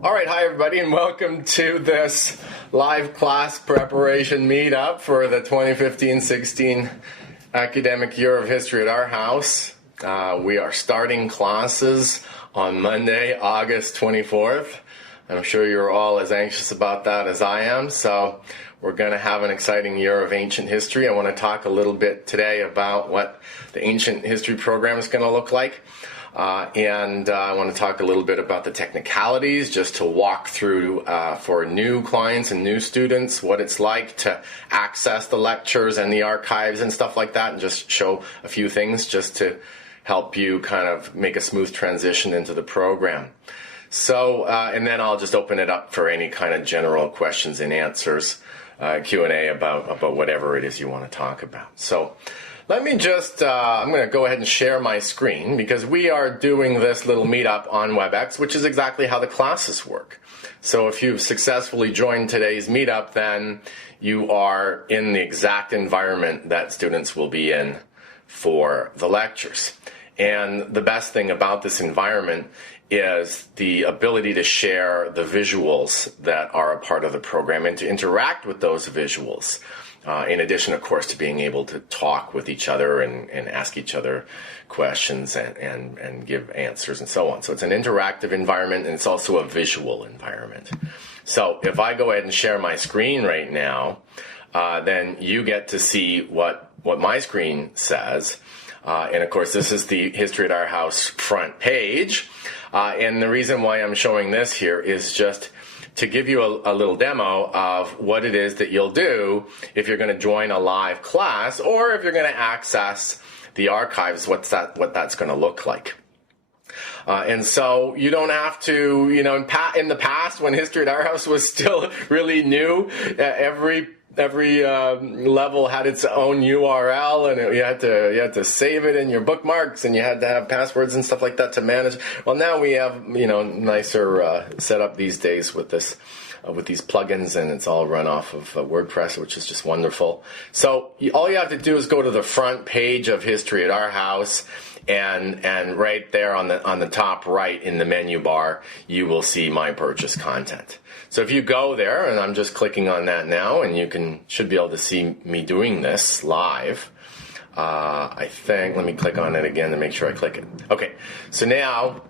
All right, hi everybody, and welcome to this live class preparation meetup for the 2015-16 academic year of history at our house. We are starting classes on Monday, August 24th. I'm sure you're all as anxious about that as I am, so we're going to have an exciting year of ancient history. I want to talk a little bit today about what the ancient history program is going to look like. And I want to talk a little bit about the technicalities, just to walk through for new clients and new students what it's like to access the lectures and the archives and stuff like that, and just show a few things just to help you kind of make a smooth transition into the program. So, and then I'll just open it up for any kind of general questions and answers, Q&A about whatever it is you want to talk about. So let me just, I'm going to go ahead and share my screen because we are doing this little meetup on Webex, which is exactly how the classes work. So if you've successfully joined today's meetup, then you are in the exact environment that students will be in for the lectures. And the best thing about this environment is the ability to share the visuals that are a part of the program and to interact with those visuals. In addition, of course, to being able to talk with each other and ask each other questions and give answers and so on. So it's an interactive environment, and it's also a visual environment. So if I go ahead and share my screen right now, then you get to see what my screen says. And of course, this is the History at Our House front page. And the reason why I'm showing this here is just to give you a little demo of what it is that you'll do if you're going to join a live class, or if you're going to access the archives, what that's going to look like. And so you don't have to, in the past when History at Our House was still really new, every level had its own URL, and you had to save it in your bookmarks, and you had to have passwords and stuff like that to manage. Well, now we have nicer setup these days with this with these plugins, and it's all run off of WordPress, which is just wonderful. So all you have to do is go to the front page of History at Our House, and right there on the top right in the menu bar, you will see My Purchase Content. So if you go there, and I'm just clicking on that now, and you should be able to see me doing this live. I think, let me click on it again to make sure I click it. Okay, so now,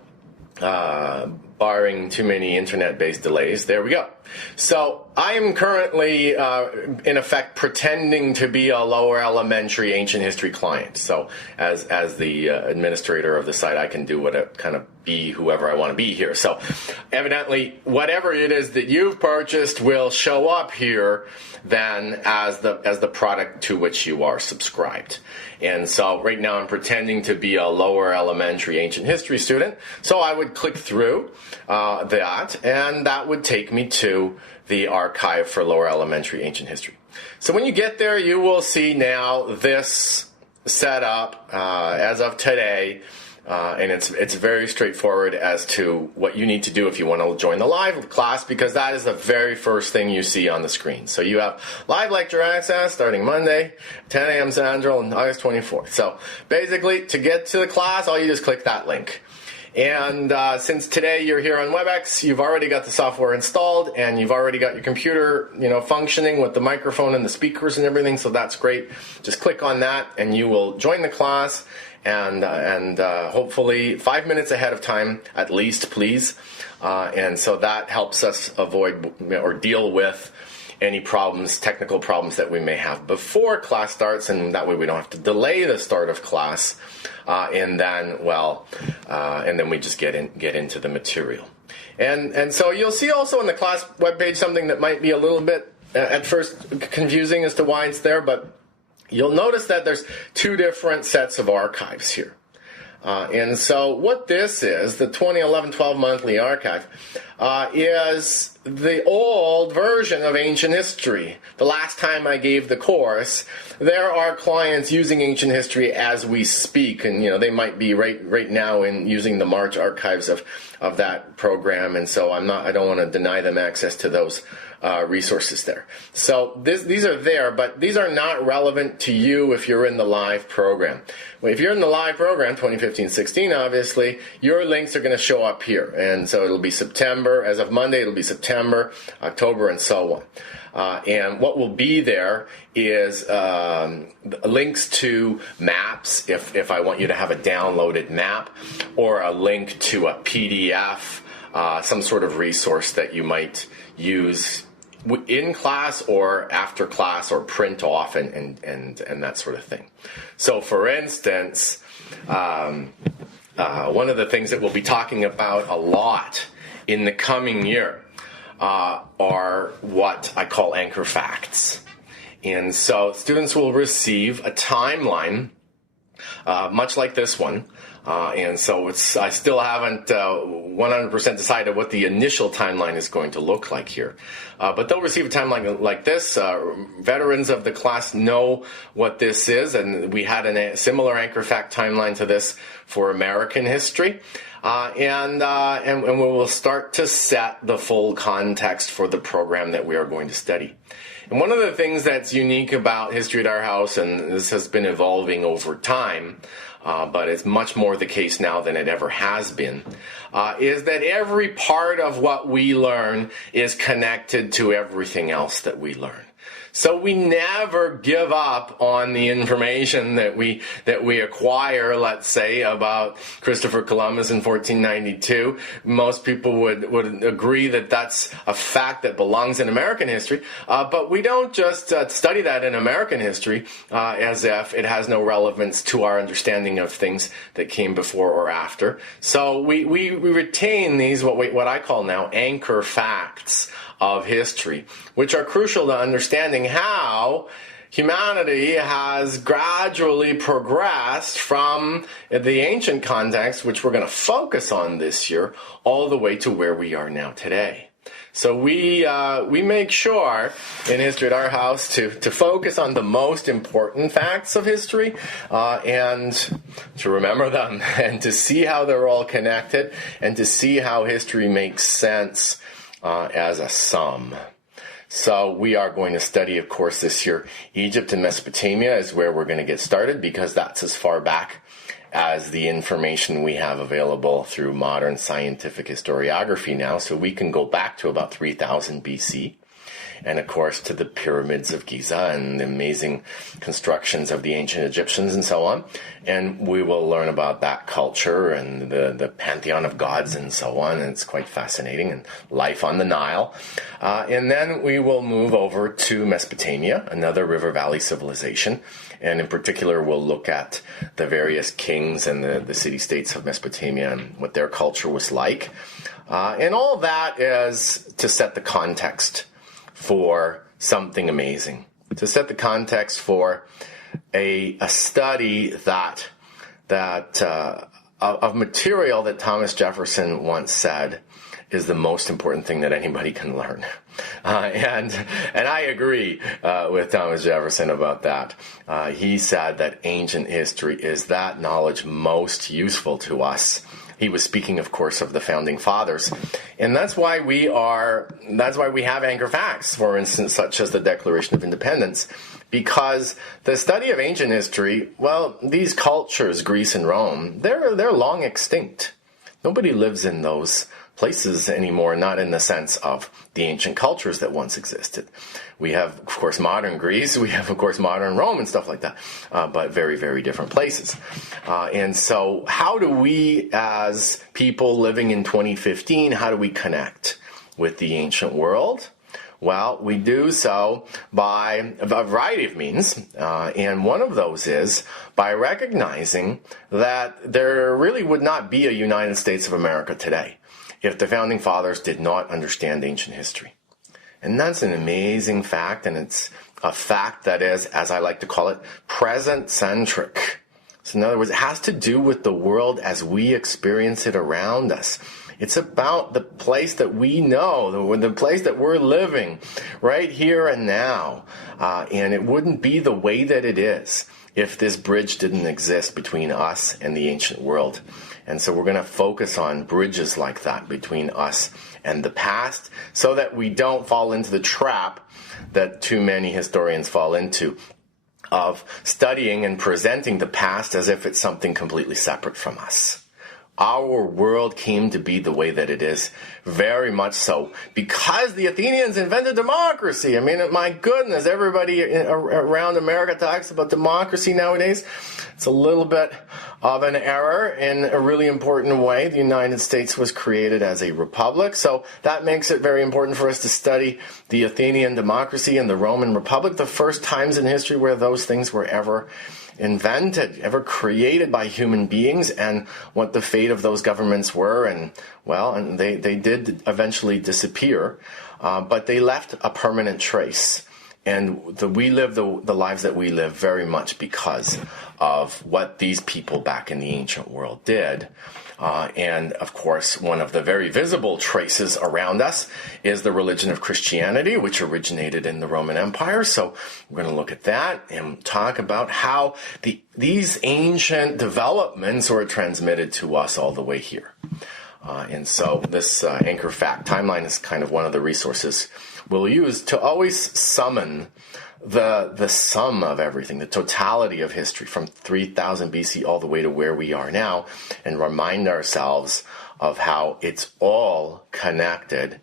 barring too many internet-based delays, there we go. So I am currently, in effect, pretending to be a lower elementary ancient history client. So as the administrator of the site, I can do be whoever I want to be here. So evidently, whatever it is that you've purchased will show up here then as the product to which you are subscribed. And so right now I'm pretending to be a lower elementary ancient history student. So I would click through that, and that would take me to the archive for lower elementary ancient history. So when you get there, you will see now this setup as of today. And it's very straightforward as to what you need to do if you want to join the live class, because that is the very first thing you see on the screen. So you have live lecture access starting Monday, 10 a.m. Central, on August 24th. So basically, to get to the class, all you just click that link. And since today you're here on Webex, you've already got the software installed, and you've already got your computer, functioning with the microphone and the speakers and everything. So that's great. Just click on that, and you will join the class. And hopefully 5 minutes ahead of time, at least, please. And so that helps us avoid or deal with any problems, technical problems that we may have before class starts, and that way we don't have to delay the start of class. And then we just get into the material. And so you'll see also on the class webpage something that might be a little bit at first confusing as to why it's there, but you'll notice that there's two different sets of archives here. And so what this is, the 2011-12 monthly archive, is the old version of ancient history. The last time I gave the course, there are clients using ancient history as we speak, and they might be right now in using the March archives of that program, and so I don't want to deny them access to those resources there. So these are there, but these are not relevant to you if you're in the live program. if you're in the live program, 2015-16, obviously, your links are going to show up here. And so it'll be September. As of Monday, it'll be September, October, and so on. And what will be there is links to maps, if I want you to have a downloaded map, or a link to a PDF, some sort of resource that you might use in class or after class, or print off and that sort of thing. So for instance, one of the things that we'll be talking about a lot in the coming year are what I call anchor facts. And so students will receive a timeline much like this one. And so I still haven't 100% decided what the initial timeline is going to look like here. But they'll receive a timeline like this. Veterans of the class know what this is, and we had a similar anchor fact timeline to this for American history. And we will start to set the full context for the program that we are going to study. And one of the things that's unique about History at Our House, and this has been evolving over time, but it's much more the case now than it ever has been, is that every part of what we learn is connected to everything else that we learn. So we never give up on the information that we acquire, let's say, about Christopher Columbus in 1492. Most people would agree that that's a fact that belongs in American history, but we don't just study that in American history as if it has no relevance to our understanding of things that came before or after. So we retain these, what I call now, anchor facts of history, which are crucial to understanding how humanity has gradually progressed from the ancient context, which we're going to focus on this year, all the way to where we are now today. So we make sure in History at Our House to focus on the most important facts of history and to remember them and to see how they're all connected and to see how history makes sense as a sum. So we are going to study, of course, this year, Egypt and Mesopotamia is where we're going to get started, because that's as far back as the information we have available through modern scientific historiography now. So we can go back to about 3000 BC. And of course to the pyramids of Giza and the amazing constructions of the ancient Egyptians and so on. And we will learn about that culture and the pantheon of gods and so on. And it's quite fascinating, and life on the Nile. And then we will move over to Mesopotamia, another river valley civilization. And in particular, we'll look at the various kings and the city-states of Mesopotamia and what their culture was like. And all that is to set the context for something amazing, to set the context for a study of material that Thomas Jefferson once said is the most important thing that anybody can learn. And I agree with Thomas Jefferson about that. He said that ancient history is that knowledge most useful to us. He was speaking, of course, of the founding fathers. And that's why we have anchor facts, for instance, such as the Declaration of Independence, because the study of ancient history, well, these cultures, Greece and Rome, they're long extinct. Nobody lives in those places anymore, not in the sense of the ancient cultures that once existed. We have, of course, modern Greece, we have, of course, modern Rome and stuff like that, but very, very different places. And so how do we, as people living in 2015, how do we connect with the ancient world? Well, we do so by a variety of means, and one of those is by recognizing that there really would not be a United States of America today if the Founding Fathers did not understand ancient history. And that's an amazing fact, and it's a fact that is, as I like to call it, present-centric. So in other words, it has to do with the world as we experience it around us. It's about the place that we know, the place that we're living right here and now. And it wouldn't be the way that it is if this bridge didn't exist between us and the ancient world. And so we're going to focus on bridges like that between us and the past so that we don't fall into the trap that too many historians fall into of studying and presenting the past as if it's something completely separate from us. Our world came to be the way that it is, very much so, because the Athenians invented democracy. I mean, my goodness, everybody around America talks about democracy nowadays. It's a little bit of an error in a really important way. The United States was created as a republic, so that makes it very important for us to study the Athenian democracy and the Roman Republic, the first times in history where those things were ever invented, ever created by human beings, and what the fate of those governments were. And they did eventually disappear, but they left a permanent trace. And we live the lives that we live very much because of what these people back in the ancient world did. And of course, one of the very visible traces around us is the religion of Christianity, which originated in the Roman Empire. So we're going to look at that and talk about how these ancient developments were transmitted to us all the way here. And so this anchor fact timeline is kind of one of the resources we'll use to always summon the sum of everything, the totality of history from 3000 BC all the way to where we are now, and remind ourselves of how it's all connected,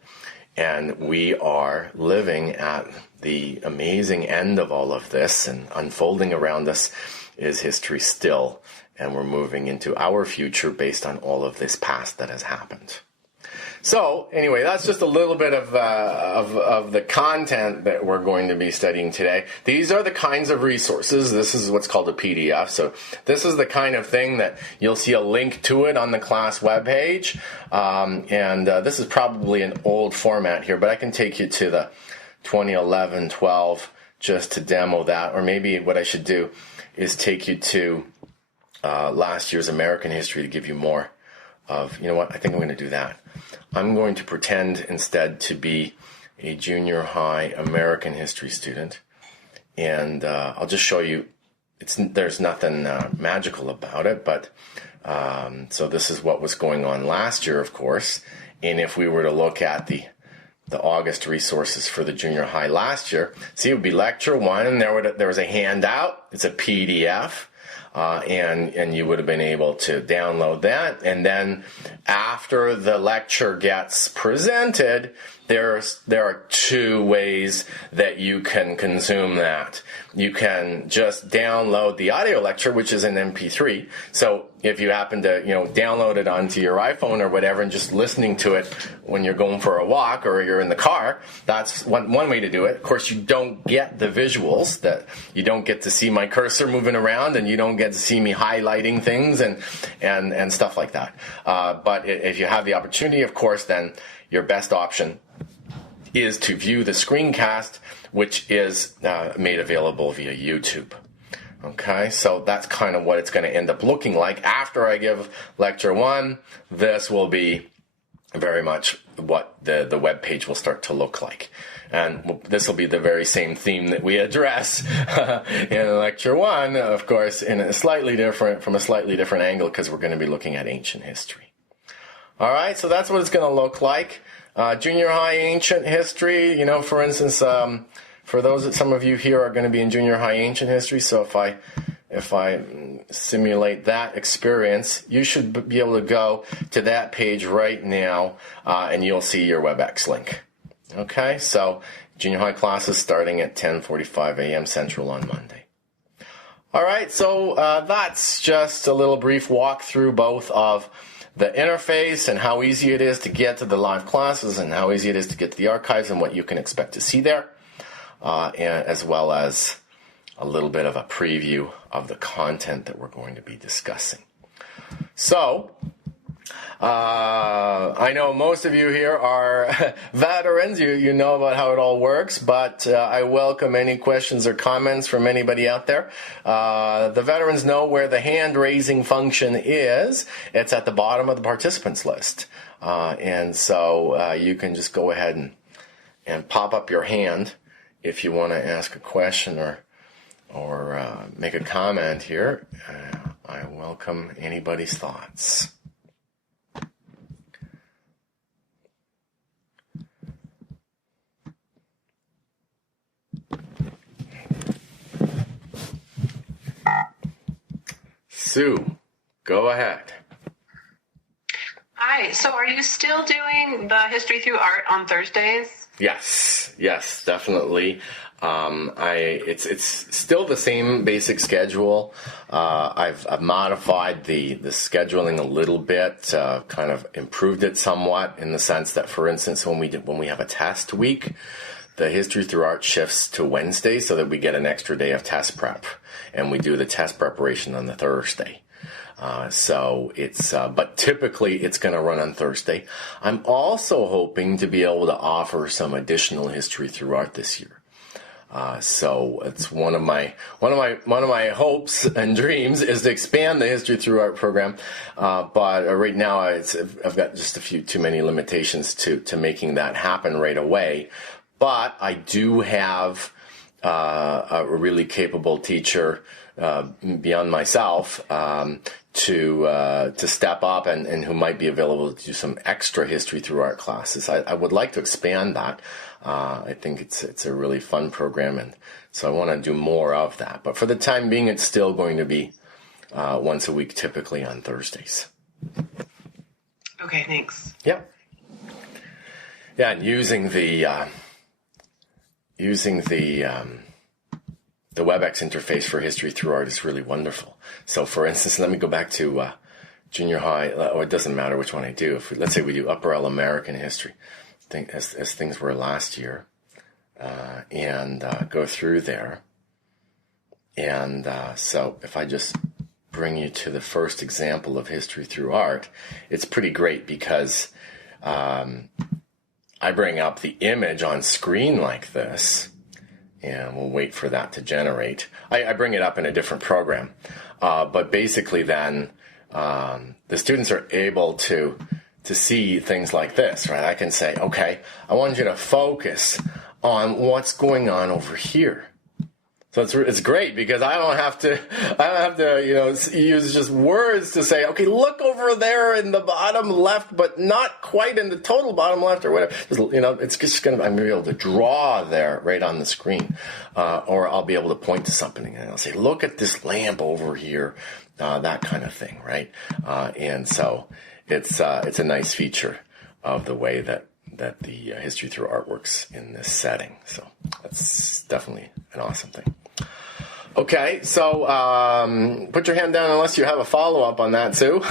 and we are living at the amazing end of all of this, and unfolding around us is history still, and we're moving into our future based on all of this past that has happened. So, anyway, that's just a little bit of the content that we're going to be studying today. These are the kinds of resources. This is what's called a PDF. So this is the kind of thing that you'll see a link to it on the class webpage. And this is probably an old format here, but I can take you to the 2011-12 just to demo that. Or maybe what I should do is take you to last year's American history to give you more of, you know what, I think I'm going to do that. I'm going to pretend instead to be a junior high American history student, and I'll just show you. There's nothing magical about it, but so this is what was going on last year, of course. And if we were to look at the August resources for the junior high last year, see, it would be lecture 1, and there was a handout. It's a PDF. And you would have been able to download that. And then after the lecture gets presented, there are 2 ways that you can consume that. You can just download the audio lecture, which is an MP3. So if you happen to, download it onto your iPhone or whatever and just listening to it when you're going for a walk or you're in the car, that's one way to do it. Of course, you don't get the visuals, that you don't get to see my cursor moving around, and you don't get to see me highlighting things and stuff like that. But if you have the opportunity, of course, then your best option is to view the screencast, which is made available via YouTube. Okay, so that's kind of what it's going to end up looking like. After I give lecture 1, this will be very much what the web page will start to look like. And this will be the very same theme that we address in lecture 1, of course, from a slightly different angle, because we're going to be looking at ancient history. All right, so that's what it's going to look like. Junior high ancient history, for instance, for some of you here are going to be in junior high ancient history, so if I simulate that experience, you should be able to go to that page right now, and you'll see your Webex link. Okay, so junior high classes starting at 10:45 a.m. Central on Monday. All right, so that's just a little brief walkthrough both of the interface and how easy it is to get to the live classes and how easy it is to get to the archives and what you can expect to see there, and as well as a little bit of a preview of the content that we're going to be discussing. So, I know most of you here are veterans. You know about how it all works, but I welcome any questions or comments from anybody out there. The veterans know where the hand-raising function is. It's at the bottom of the participants list. And so you can just go ahead and pop up your hand if you want to ask a question or make a comment here. I welcome anybody's thoughts. Sue, go ahead. Hi, so are you still doing the History Through Art on Thursdays? Yes, definitely. It's still the same basic schedule. I've modified the scheduling a little bit, kind of improved it somewhat in the sense that, for instance, when we have a test week, the History Through Art shifts to Wednesday so that we get an extra day of test prep, and we do the test preparation on the Thursday. But typically it's going to run on Thursday. I'm also hoping to be able to offer some additional History Through Art this year. So it's one of my hopes and dreams is to expand the History Through Art program. But right now I've got just a few too many limitations to making that happen right away. But I do have a really capable teacher beyond myself to step up and who might be available to do some extra History Through Art classes. I would like to expand that. I think it's a really fun program, and so I want to do more of that. But for the time being, it's still going to be once a week, typically on Thursdays. Okay, thanks. Yep. Yeah, and using the Webex interface for History Through Art is really wonderful. So, for instance, let me go back to junior high, or it doesn't matter which one I do. Let's say we do Upper L American History, as things were last year, and go through there. And so if I just bring you to the first example of History Through Art, it's pretty great because I bring up the image on screen like this, and we'll wait for that to generate. I bring it up in a different program, but basically then the students are able to see things like this, right? I can say, okay, I want you to focus on what's going on over here. So it's great because I don't have to use just words to say, okay, look over there in the bottom left, but not quite in the total bottom left or whatever. It's just I'm going to be able to draw there right on the screen, or I'll be able to point to something and I'll say, look at this lamp over here, that kind of thing, right? And so it's a nice feature of the way that the History Through Art works in this setting. So that's definitely an awesome thing. Okay, so put your hand down unless you have a follow-up on that, Sue.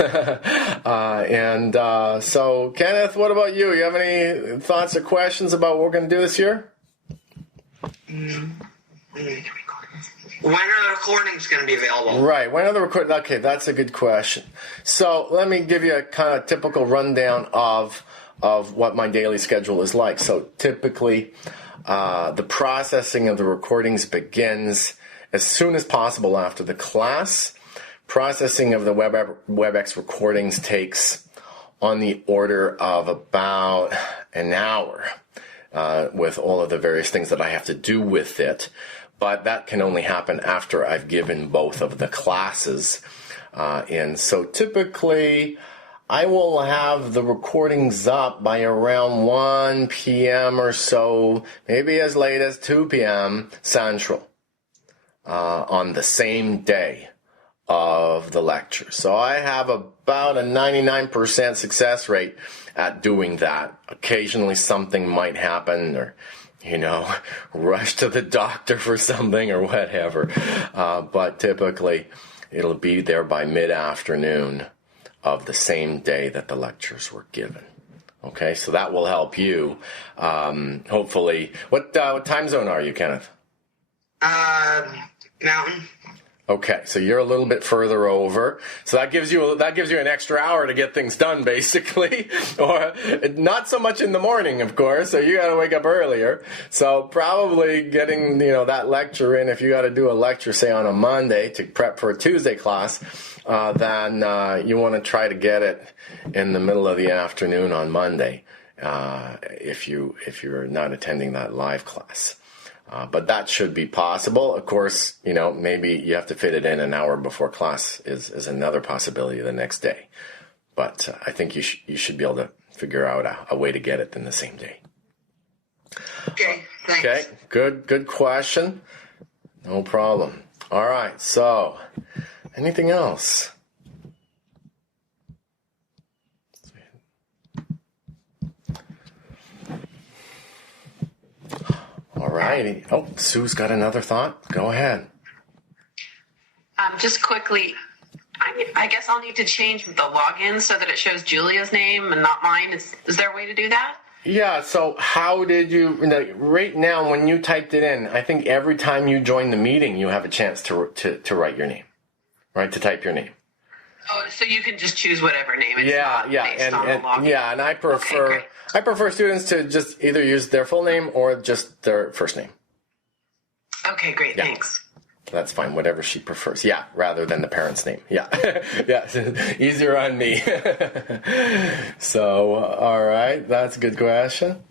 So, Kenneth, what about you? You have any thoughts or questions about what we're going to do this year? When are the recordings going to be available? Right, when are the recordings? Okay, that's a good question. So let me give you a kind of typical rundown of what my daily schedule is like. So typically, the processing of the recordings begins as soon as possible after the class. Processing of the Webex recordings takes on the order of about an hour with all of the various things that I have to do with it. But that can only happen after I've given both of the classes. And so typically, I will have the recordings up by around 1 p.m. or so, maybe as late as 2 p.m. Central. On the same day of the lecture. So I have about a 99% success rate at doing that. Occasionally something might happen, or, rush to the doctor for something or whatever. But typically it'll be there by mid-afternoon of the same day that the lectures were given. Okay, so that will help you. Hopefully. What time zone are you, Kenneth? Mountain. Okay, so you're a little bit further over, so that gives you an extra hour to get things done, basically, or not so much in the morning, of course. So you got to wake up earlier. So probably getting that lecture in. If you got to do a lecture, say on a Monday to prep for a Tuesday class, then you want to try to get it in the middle of the afternoon on Monday, if you're not attending that live class. But that should be possible. Of course, maybe you have to fit it in an hour before class is another possibility the next day. But I think you should be able to figure out a way to get it in the same day. Okay, thanks. Okay, good question. No problem. All right, so anything else? righty. Oh, Sue's got another thought. Go ahead. Just quickly, I guess I'll need to change the login so that it shows Julia's name and not mine. Is there a way to do that? Yeah, so how did you, right now when you typed it in, I think every time you join the meeting, you have a chance to write your name, right, to type your name. Oh, so you can just choose whatever name. It's not based on the login. Yeah, and I prefer students to just either use their full name or just their first name. Okay, great, Yeah. thanks. That's fine, whatever she prefers. Yeah, rather than the parent's name. Yeah, yeah, easier on me. So, all right, that's a good question.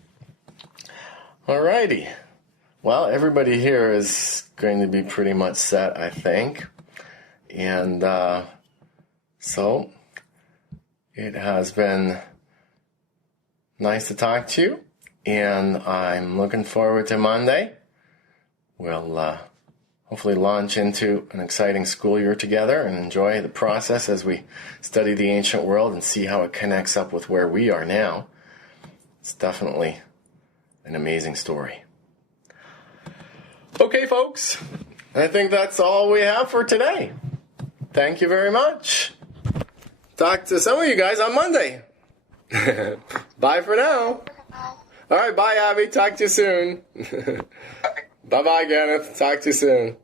All righty. Well, everybody here is going to be pretty much set, I think. And so, it has been nice to talk to you, and I'm looking forward to Monday. We'll hopefully launch into an exciting school year together and enjoy the process as we study the ancient world and see how it connects up with where we are now. It's definitely an amazing story. Okay, folks, I think that's all we have for today. Thank you very much. Talk to some of you guys on Monday. Bye for now. All right, bye, Abby. Talk to you soon. Bye-bye, Kenneth. Talk to you soon.